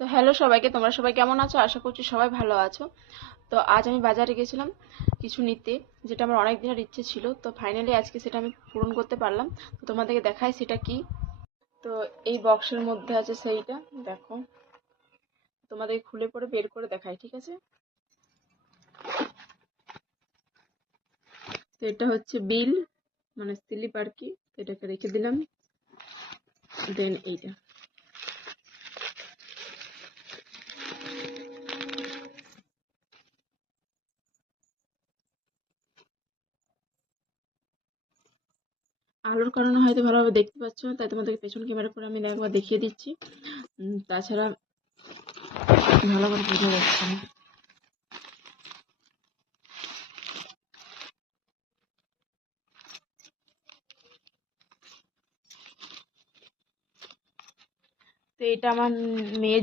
তো হ্যালো সবাইকে, তোমরা সবাই কেমন আছো? আশা করছি সবাই ভালো আছো। তো আজ আমি বাজারে গেছিলাম কিছু নিতে, যেটা আমার অনেক দিনের ইচ্ছে ছিল। তো ফাইনালি আজকে সেটা আমি পূরণ করতে পারলাম। তো তোমাদেরকে দেখাই সেটা কি। তো এই বক্সের মধ্যে আছে সেইটা, দেখো। তোমাদের খুলে পরে বের করে দেখাই, ঠিক আছে? তো এটা হচ্ছে বিল, মানে স্লিপ আর কি। এটাকে রেখে দিলাম। দেন এইটা, আলোর কারণে হয়তো ভালোভাবে দেখতে পাচ্ছ না, তাই তোমাদেরকে পেছন ক্যামেরা করে আমি একবার দেখিয়ে দিচ্ছি। তাছাড়া ভালো করে বোঝা যাচ্ছে না। তো এটা আমার মেয়ে